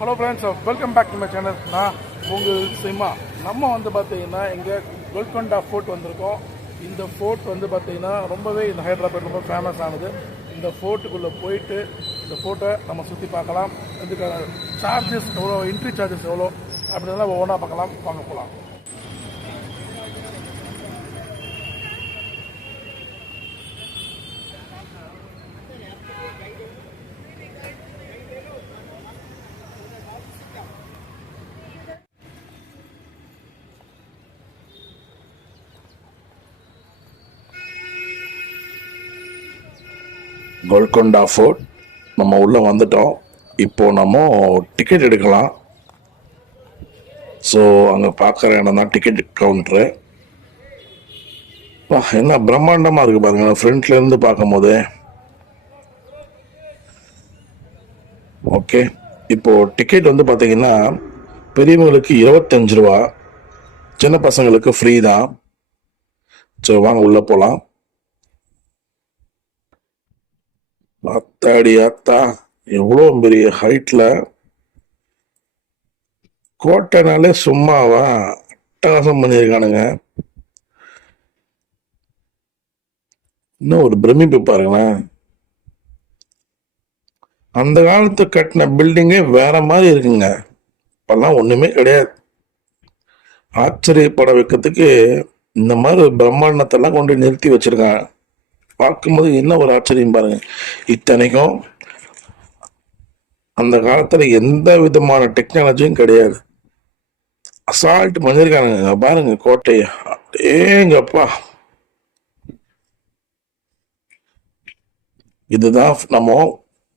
Hello friends welcome back to my channel நான் உங்கள் சிம்மா நம்ம வந்து பார்த்தீங்கன்னா இங்கே கோல்கொண்டா ஃபோர்ட் வந்திருக்கோம். இந்த ஃபோர்ட் வந்து பார்த்தீங்கன்னா ரொம்பவே இந்த ஹைதராபாத் ரொம்ப ஃபேமஸ் ஆனது. இந்த ஃபோர்ட்டுக்குள்ளே போயிட்டு இந்த ஃபோர்ட்டை நம்ம சுற்றி பார்க்கலாம். இதுக்கான சார்ஜஸ் எவ்வளோ என்ட்ரி சார்ஜஸ் எவ்வளோ அப்படின்றத ஒவ்வொன்றா பார்க்கலாம். வாங்க போகலாம் கோல்கொண்டா ஃபோர்ட் நம்ம உள்ளே வந்துட்டோம். இப்போ நம்ம டிக்கெட் எடுக்கலாம். ஸோ அங்கே பார்க்குற இடம் தான் டிக்கெட் கவுண்ட்ரு பா என்ன பிரம்மாண்டமாக இருக்குது பாருங்கள் ஃப்ரண்ட்லேருந்து பார்க்கும்போது. ஓகே இப்போது டிக்கெட் வந்து பார்த்தீங்கன்னா பெரியவங்களுக்கு இருபத்தஞ்சு ரூபா சின்ன பசங்களுக்கு ஃப்ரீ தான். ஸோ வாங்க உள்ளே போகலாம் அத்தாடி அத்தா எவ்வளோ பெரிய ஹைட்டில் கோட்டைனாலே சும்மாவா அட்டகாசம் பண்ணியிருக்கானுங்க. இன்னும் ஒரு பிரமிப்பு பாருங்களேன். அந்த காலத்து கட்டின பில்டிங்கே வேற மாதிரி இருக்குங்க. இப்பெல்லாம் ஒன்றுமே கிடையாது. ஆச்சரியப்பட வைக்கிறதுக்கு இந்த மாதிரி பிரம்மாண்டத்தெல்லாம் கொண்டு நிறுத்தி வச்சிருக்காங்க. பார்க்கும்போது என்ன ஒரு ஆச்சரியம் பாருங்க. இத்தனைக்கும் அந்த காலத்துல எந்த விதமான டெக்னாலஜியும் கிடையாது. அசால்ட் பண்ணிருக்கானுங்க. பாருங்க கோட்டையை. ஏங்கப்பா இதுதான் நம்ம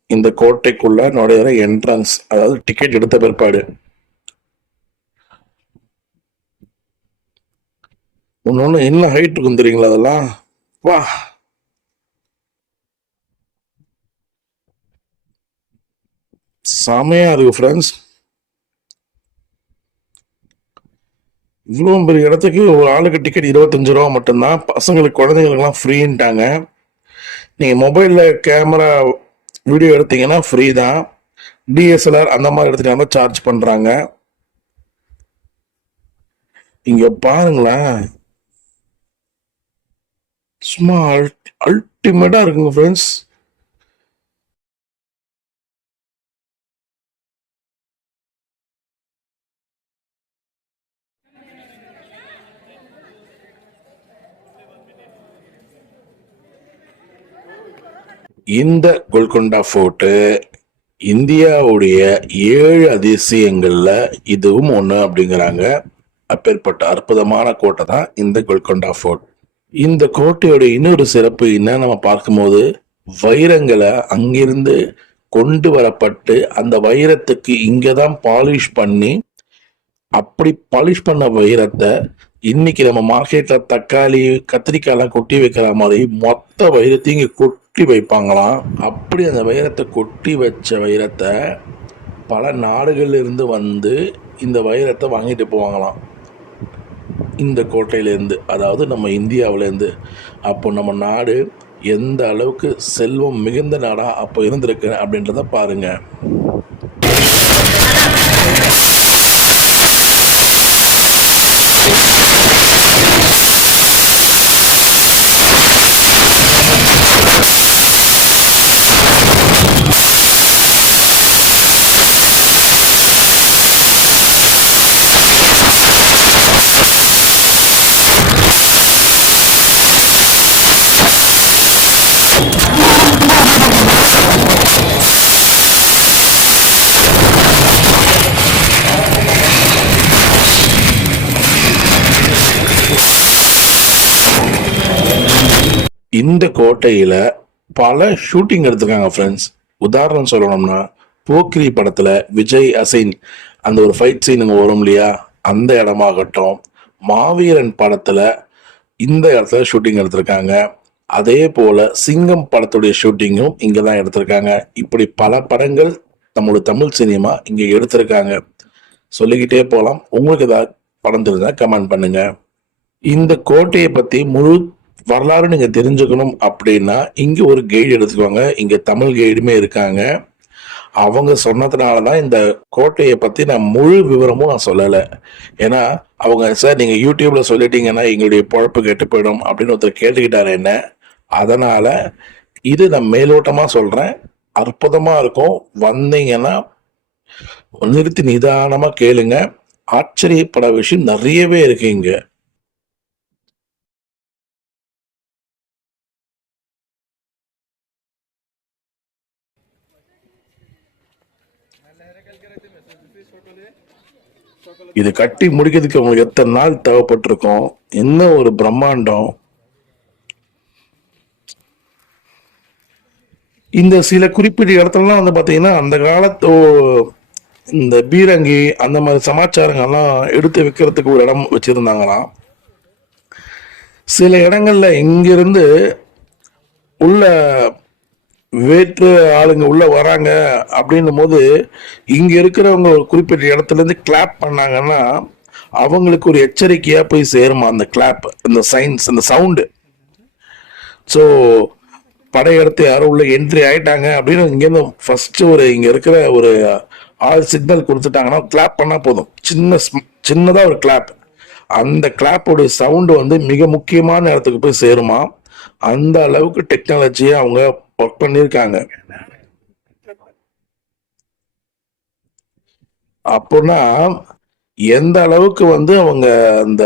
இந்த கோட்டைக்குள்ள நுழையிற என்ட்ரன்ஸ் அதாவது டிக்கெட் எடுத்த பிற்பாடு. இன்னொன்னு என்ன ஹைட் இருக்கும் தெரியுங்களா அதெல்லாம்? வா. செமையாக இருக்கு ஃப்ரெண்ட்ஸ் இவ்வளோ பெரிய இடத்துக்கு ஒரு ஆளுக்கு டிக்கெட் இருபத்தஞ்சு ரூபா மட்டும்தான். பசங்களுக்கு குழந்தைங்களுக்குலாம் ஃப்ரீன்ட்டாங்க நீங்கள் மொபைலில் கேமரா வீடியோ எடுத்தீங்கன்னா ஃப்ரீ தான் டிஎஸ்எல்ஆர் அந்த மாதிரி எடுத்துட்டாங்க சார்ஜ் பண்ணுறாங்க இங்கே பாருங்களேன். சும்மா அல்டிமேட்டாக இருக்குங்க ஃப்ரெண்ட்ஸ் இந்த கோல்கொண்டா ஃபோர்ட்டு இந்தியாவுடைய ஏழு அதிசயங்களில் இதுவும் ஒன்று அப்படிங்கிறாங்க. அப்பேற்பட்ட அற்புதமான கோட்டை தான் இந்த கோல்கொண்டா ஃபோர்ட் இந்த கோட்டையோட இன்னொரு சிறப்பு என்ன நம்ம பார்க்கும்போது வைரங்களை அங்கிருந்து கொண்டு வரப்பட்டு அந்த வைரத்துக்கு இங்கே தான் பாலிஷ் பண்ணி அப்படி பாலிஷ் பண்ண வைரத்தை இன்னைக்கு நம்ம மார்க்கெட்ல தக்காளி கத்திரிக்காய்லாம் கொட்டி வைக்கிற மாதிரி மொத்த வைரத்தையும் இங்கே கொட்டி வைப்பாங்களாம். அப்படி அந்த வைரத்தை கொட்டி வச்ச வைரத்தை பல நாடுகள்ல இருந்து வந்து இந்த வைரத்தை வாங்கிட்டு போவாங்களாம். இந்த கோட்டையிலேருந்து அதாவது நம்ம இந்தியாவிலேருந்து அப்போ நம்ம நாடு எந்த அளவுக்கு செல்வம் மிகுந்த நாடாக அப்போ இருந்திருக்கு அப்படின்றத பாருங்கள் இந்த கோட்டையில் பல ஷூட்டிங் எடுத்திருக்காங்க ஃப்ரெண்ட்ஸ் உதாரணம் சொல்லணும்னா போக்கிரி படத்தில் விஜய் அசைன் அந்த ஒரு ஃபைட் சீனுங்க வரும் இல்லையா? அந்த இடமாகட்டும் மாவீரன் படத்தில் இந்த இடத்துல ஷூட்டிங் எடுத்திருக்காங்க. அதே போல் சிங்கம் படத்துடைய ஷூட்டிங்கும் இங்கே தான் எடுத்திருக்காங்க. இப்படி பல படங்கள் நம்மளோட தமிழ் சினிமா இங்கே எடுத்திருக்காங்க. சொல்லிக்கிட்டே போகலாம் உங்களுக்கு ஏதாவது படம் தெரிஞ்சால் கமெண்ட் பண்ணுங்கள் இந்த கோட்டையை பற்றி முழு வரலாறு நீங்க தெரிஞ்சுக்கணும் அப்படின்னா இங்க ஒரு கைடு எடுத்துக்கோங்க. இங்க தமிழ் கைடுமே இருக்காங்க. அவங்க சொன்னதுனால தான் இந்த கோட்டையை பத்தி நான் முழு விவரமும் நான் சொல்லலை. ஏன்னா அவங்க சார் நீங்க யூடியூப்ல சொல்லிட்டீங்கன்னா எங்களுடைய பொழப்பு கெட்டு போயிடும் அப்படின்னு ஒருத்தர் கேட்டுக்கிட்டாரு என்ன? அதனால இது நான் மேலோட்டமா சொல்றேன். அற்புதமா இருக்கும். வந்தீங்கன்னா நிறுத்தி நிதானமா கேளுங்க. ஆச்சரியப்பட விஷயம் நிறையவே இருக்கு இங்க. இது கட்டி முடிக்கிறதுக்கு உங்களுக்கு எத்தனை நாள் தேவைப்பட்டிருக்கும்? என்ன ஒரு பிரம்மாண்டம்? இந்த சில குறிப்பிட்ட இடத்துலலாம் வந்து பாத்தீங்கன்னா அந்த காலத்து இந்த பீரங்கி அந்த மாதிரி சமாச்சாரங்கள்லாம் எடுத்து வைக்கிறதுக்கு ஒரு இடம் வச்சிருந்தாங்களாம். சில இடங்கள்ல இங்கிருந்து உள்ள வேற்று ஆளுங்க உள்ளே வராங்க அப்படின்னும் போது இங்கே இருக்கிறவங்க ஒரு குறிப்பிட்ட இடத்துல இருந்து கிளாப் பண்ணாங்கன்னா அவங்களுக்கு ஒரு எச்சரிக்கையாக போய் சேருமா அந்த கிளாப் அந்த சைன்ஸ் அந்த சவுண்டு ஸோ படையெடுத்து யாரும் உள்ள என்ட்ரி ஆயிட்டாங்க அப்படின்னு இங்கேருந்து ஃபஸ்ட்டு ஒரு இங்கே இருக்கிற ஒரு ஆள் சிக்னல் கொடுத்துட்டாங்கன்னா கிளாப் பண்ணால் போதும். சின்ன சின்னதாக ஒரு கிளாப் அந்த கிளாப்போட சவுண்டு வந்து மிக முக்கியமான இடத்துக்கு போய் சேருமா. அந்த அளவுக்கு டெக்னாலஜியை அவங்க ஒர்க் பண்ணியிருக்காங்க அப்போனா எந்த அளவுக்கு வந்து அவங்க அந்த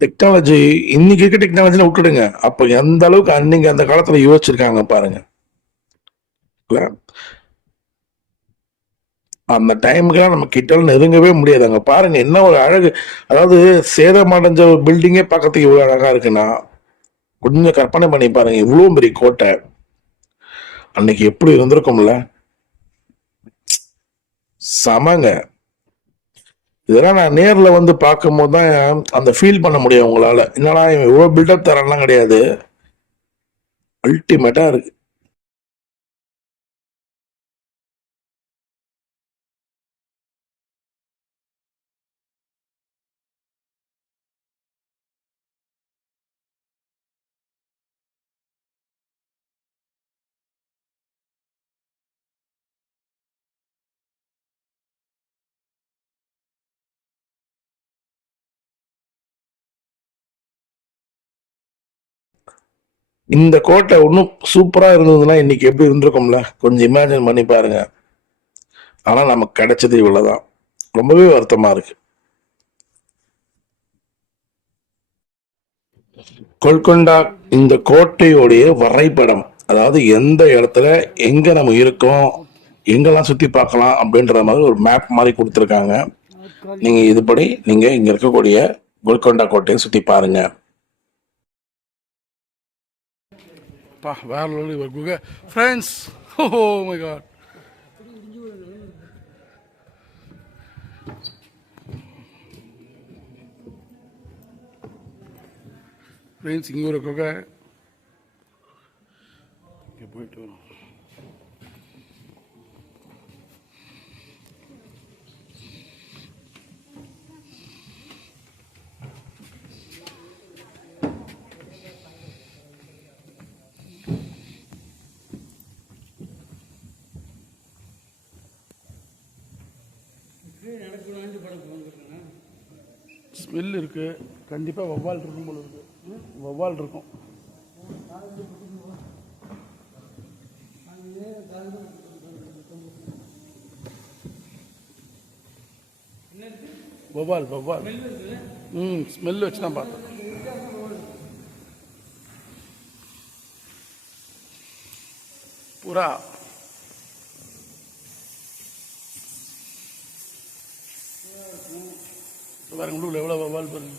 டெக்னாலஜி இன்னைக்கு இருக்க டெக்னாலஜில விட்டுடுங்க. அப்ப எந்த அளவுக்கு அன்னைக்கு அந்த காலத்துல யோசிச்சிருக்காங்க பாருங்க. அந்த டைமுக்கெல்லாம் நம்ம கிட்ட நெருங்கவே முடியாது அங்கே பாருங்க என்ன ஒரு அழகு. அதாவது சேதமடைஞ்ச ஒரு பில்டிங்கே பக்கத்துக்கு இவ்வளவு அழகா இருக்குன்னா கொஞ்சம் கற்பனை பண்ணி பாருங்க. இவ்வளவு பெரிய கோட்டை. அன்னைக்கு எப்படி இருந்திருக்கும்ல? சமங்க. இதெல்லாம் நான் நேர்ல வந்து பார்க்கும்போது தான் அந்த ஃபீல் பண்ண முடியும் உங்களால. என்னடா இவன் இவ்வளவு பில்டப் தரலாம் கிடையாது. அல்டிமேட்டா இருக்கு. இந்த கோட்டை இன்னும் சூப்பராக இருந்ததுன்னா இன்னைக்கு எப்படி இருந்திருக்கும்ல? கொஞ்சம் இமேஜின் பண்ணி பாருங்க. ஆனால் நமக்கு கிடைச்சது இவ்வளோதான் ரொம்பவே வருத்தமாக இருக்கு. கொல்கொண்டா இந்த கோட்டையோடைய வரைபடம் அதாவது எந்த இடத்துல எங்க நம்ம இருக்கோம் எங்கெல்லாம் சுத்தி பார்க்கலாம் அப்படின்ற மாதிரி ஒரு மேப் மாதிரி கொடுத்துருக்காங்க. நீங்க இதுபடி நீங்க இங்க இருக்கக்கூடிய கோல்கொண்டா கோட்டையை சுத்தி பாருங்க. அப்பா வேற லெவலில் இவர் குகை friends oh my God friends இங்கே ஒரு குகை இங்கே போயிட்டு வரோம் ஸ்மெல் இருக்கு. கண்டிப்பாக வவ்வால் இருக்கும் போல இருக்கு. வவ்வால் இருக்கும். வவ்வால் வவ்வால் ம் ஸ்மெல் வச்சு தான் பார்த்தேன். புறா. பாருங்க உள்ளூரில் எவ்வளோ வவ்வால் பாருங்க.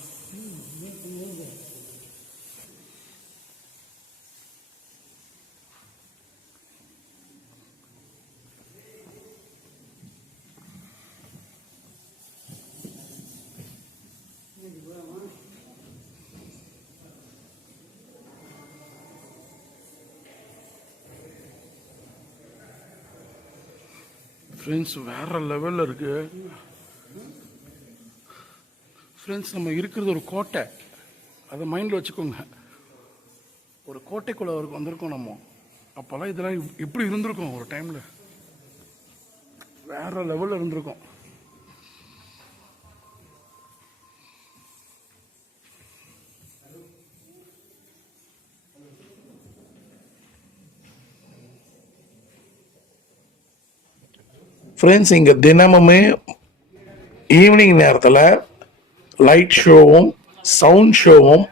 ஃப்ரெண்ட்ஸ் வேற லெவலில் இருக்குது ஃப்ரெண்ட்ஸ் நம்ம இருக்கிறது ஒரு கோட்டை. அதை மைண்டில் வச்சுக்கோங்க. ஒரு கோட்டைக்குள்ளே அவருக்கு வந்திருக்கோம் நம்ம. அப்போல்லாம் இதெல்லாம் இப்- இப்படி இருந்திருக்கும் ஒரு டைமில் வேற லெவலில் இருந்திருக்கோம். ஃப்ரெண்ட்ஸ் இங்கே தினமுமே ஈவினிங் நேரத்தில் லைட் ஷோவும் சவுண்ட் ஷோவும்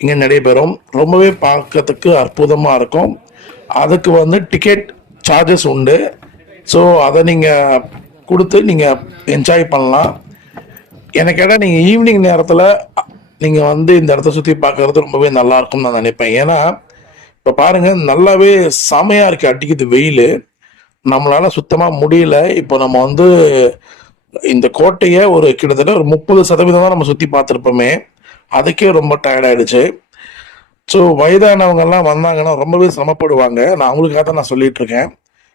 இங்கே நடைபெறும். ரொம்பவே பார்க்கறதுக்கு அற்புதமாக இருக்கும். அதுக்கு வந்து டிக்கெட் சார்ஜஸ் உண்டு. ஸோ அதை நீங்கள் கொடுத்து நீங்கள் என்ஜாய் பண்ணலாம். எனக்கு கேட்டால் நீங்கள் ஈவினிங் நேரத்தில் நீங்கள் வந்து இந்த இடத்த சுற்றி பார்க்கறது ரொம்பவே நல்லாயிருக்கும்னு நான் நினைப்பேன். ஏன்னா இப்போ பாருங்கள் நல்லாவே செமையாக இருக்குது அடிக்குது வெயில். நம்மளால் சுத்தமாக முடியல. இப்போ நம்ம வந்து இந்த கோட்டையை ஒரு கிட்டத்தட்ட ஒரு முப்பது சதவீதம் தான் நம்ம சுற்றி பார்த்துருப்போமே. அதுக்கே ரொம்ப டயர்ட் ஆயிடுச்சு. ஸோ வயதானவங்கெல்லாம் வந்தாங்கன்னா ரொம்பவே சிரமப்படுவாங்க. நான் அவங்களுக்காக தான் நான் சொல்லிட்டு இருக்கேன்.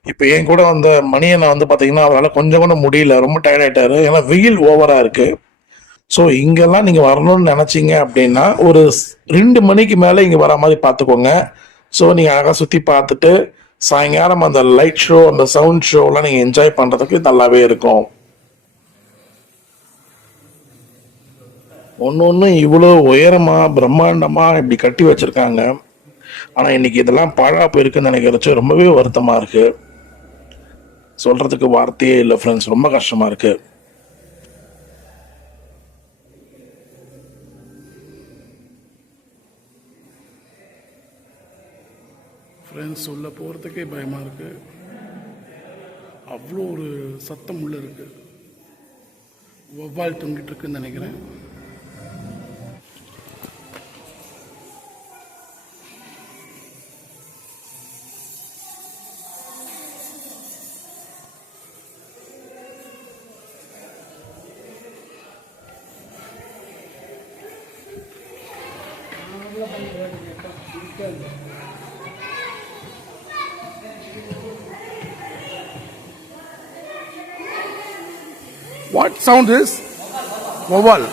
இப்போ என் கூட வந்த மணியனை வந்து பார்த்தீங்கன்னா அவரால் கொஞ்சம் கூட முடியல. ரொம்ப டயர்ட் ஆயிட்டாரு. ஏன்னா வெயில் ஓவராக இருக்கு. ஸோ இங்கெல்லாம் நீங்கள் வரணும்னு நினச்சிங்க அப்படின்னா ஒரு ரெண்டு மணிக்கு மேலே இங்கே வர மாதிரி பார்த்துக்கோங்க. ஸோ நீங்கள் அழகாக சுற்றி பார்த்துட்டு சாயங்காலம் அந்த லைட் ஷோ அந்த சவுண்ட் ஷோலாம் நீங்கள் என்ஜாய் பண்ணுறதுக்கு நல்லாவே இருக்கும். ஒன்று ஒன்று இவ்வளோ உயரமாக பிரம்மாண்டமாக இப்படி கட்டி வச்சுருக்காங்க. ஆனால் இன்னைக்கு இதெல்லாம் பாழா போயிருக்குன்னு நினைக்கிறச்சு ரொம்பவே வருத்தமாக இருக்குது சொல்கிறதுக்கு வார்த்தையே இல்லை ஃப்ரெண்ட்ஸ் ரொம்ப கஷ்டமாக இருக்குது ஃப்ரெண்ட்ஸ் உள்ள போகிறதுக்கே பயமாக இருக்குது அவ்வளோ ஒரு சத்தம் உள்ள இருக்குது வௌவால் தொங்கிட்டு இருக்குன்னு நினைக்கிறேன். வாட் சவுண்ட் இஸ் வவ்வால்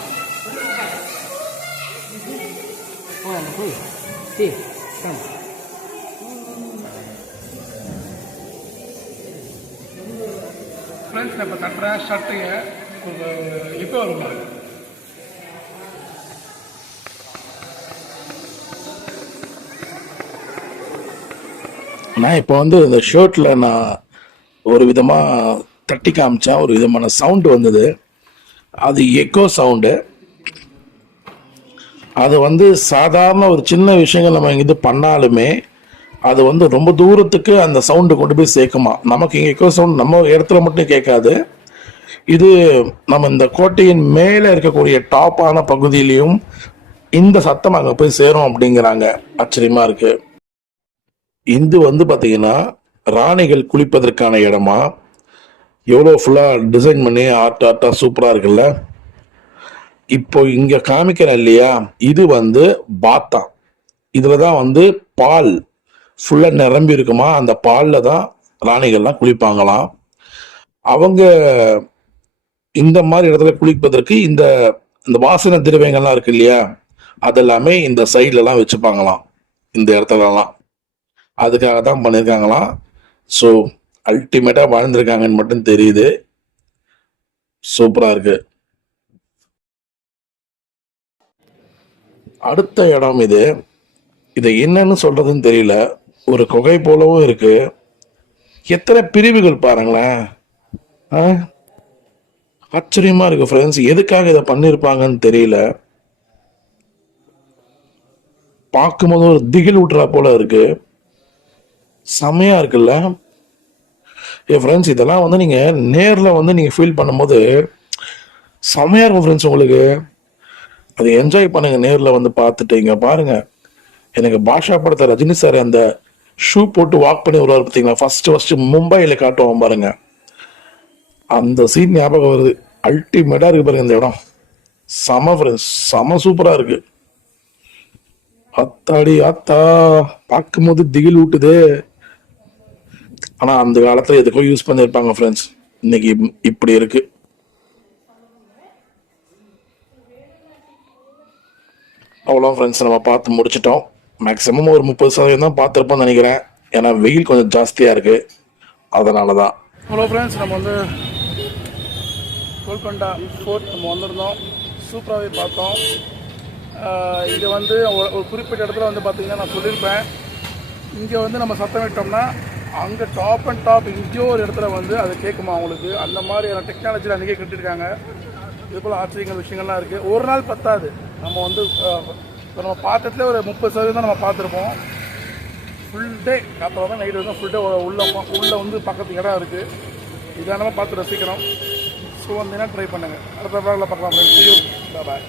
Sí, come. ஃப்ரெண்ட்ஸ் ஒரு இப்போ வரும் பாருங்க நான் இப்போ வந்து இந்த ஷர்ட்டில் நான் ஒரு விதமாக தட்டி காமிச்சா ஒரு விதமான சவுண்டு வந்தது. அது எக்கோ சவுண்டு அது வந்து சாதாரண ஒரு சின்ன விஷயங்கள் நம்ம இது பண்ணாலுமே அது வந்து ரொம்ப தூரத்துக்கு அந்த சவுண்டு கொண்டு போய் சேர்க்குமா. நமக்கு இங்கே எக்கோ சவுண்ட் நம்ம இடத்துல மட்டும் கேட்காது. இது நம்ம இந்த கோட்டையின் மேலே இருக்கக்கூடிய டாப்பான பகுதியிலையும் இந்த சத்தம் அங்கே போய் சேரும் அப்படிங்கிறாங்க. ஆச்சரியமா இருக்கு. இது வந்து பார்த்தீங்கன்னா ராணிகள் குளிப்பதற்கான இடமா எவ்வளோ ஃபுல்லாக டிசைன் பண்ணி ஆர்ட் ஆர்ட்டாக சூப்பராக இருக்குல்ல? இப்போ இங்கே காமிக்கிறேன் இல்லையா? இது வந்து பாத்தா. இதில் தான் வந்து பால் ஃபுல்லாக நிரம்பி இருக்குமா? அந்த பாலில் தான் ராணிகள்லாம் குளிப்பாங்களாம். அவங்க இந்த மாதிரி இடத்துல குளிப்பதற்கு இந்த இந்த வாசனை திரவியங்கள்லாம் இருக்கு இல்லையா? அதெல்லாமே இந்த சைட்லலாம் வச்சுப்பாங்களாம். இந்த இடத்துலலாம். அதுக்காக தான் பண்ணியிருக்காங்களாம் ஸோ அல்டிமேட்டாக வாழ்ந்திருக்காங்கன்னு மட்டும் தெரியுது. சூப்பராக இருக்கு. அடுத்த இடம் இது. இதை என்னன்னு சொல்றதுன்னு தெரியல. ஒரு குகை போலவும் இருக்கு. எத்தனை பிரிவுகள் பாருங்களேன். ஆ? ஆச்சரியமா இருக்கு ஃப்ரெண்ட்ஸ் எதுக்காக இதை பண்ணியிருப்பாங்கன்னு தெரியல. பார்க்கும்போது ஒரு திகில் விட்டுறா போல இருக்கு. செமையா இருக்குல்ல. ஏ ஃப்ரெண்ட்ஸ் இதெல்லாம் வந்து நீங்கள் நேரில் வந்து நீங்கள் ஃபீல் பண்ணும்போது செமையாக இருக்கும் ஃப்ரெண்ட்ஸ் உங்களுக்கு. அதை என்ஜாய் பண்ணுங்க நேரில் வந்து பார்த்துட்டு. இங்கே பாருங்க எனக்கு பாஷா படத்தை ரஜினி சார் அந்த ஷூ போட்டு வாக் பண்ணி வருவார் பார்த்தீங்களா? ஃபர்ஸ்ட் ஃபர்ஸ்ட் மும்பையில் காட்டுவோம் பாருங்க. அந்த சீன் ஞாபகம் வருது. அல்டிமேட்டாக இருக்கு பாருங்க இந்த இடம். செம ஃப்ரெண்ட்ஸ் செம சூப்பராக இருக்கு. அத்தாடி அத்தா பார்க்கும்போது திகில் ஊட்டுதே. ஆனா அந்த காலத்துல எதுக்கும் யூஸ் பண்ணிருப்பாங்க ஃப்ரெண்ட்ஸ் இன்னைக்கு இப்படி இருக்கு. அவ்வளோ ஃப்ரெண்ட்ஸ் நம்ம பார்த்து முடிச்சிட்டோம். மேக்ஸிமம் ஒரு முப்பது சதவீதம் தான் பார்த்துருப்போம்னு நினைக்கிறேன். ஏன்னா வெயில் கொஞ்சம் ஜாஸ்தியாக இருக்கு. அதனால தான் ஹலோ ஃப்ரெண்ட்ஸ் நம்ம வந்து கோல்கொண்டா ஃபோர்ட் நம்ம வந்திருந்தோம். சூப்பராகவே பார்த்தோம். இது வந்து ஒரு ஒரு குறிப்பிட்ட இடத்துல வந்து பார்த்தீங்கன்னா நான் சொல்லியிருப்பேன். இங்கே வந்து நம்ம சத்தம் விட்டோம்னா அங்கே டாப் அண்ட் டாப் எங்கேயோ ஒரு இடத்துல வந்து அதை கேட்குமா அவங்களுக்கு அந்த மாதிரியான டெக்னாலஜியில் அன்றைக்கே கட்டிருக்காங்க. இது போல் ஆச்சரியங்கள் விஷயங்கள்லாம் இருக்குது ஒரு நாள் பத்தாது. நம்ம வந்து இப்போ நம்ம பார்த்ததுல ஒரு முப்பது சதவீதம் தான் நம்ம பார்த்துருப்போம் ஃபுல் டே காத்தால தான் நைட் வந்து ஃபுல் டே உள்ள உள்ளே வந்து பக்கத்து இடம் இருக்குது இதானமாக பார்த்து ரசிக்கிறோம் ஸோ வந்தீங்கன்னா ட்ரை பண்ணுங்கள் அடுத்த பார்க்கலாம் பார்க்கலாம் பாய்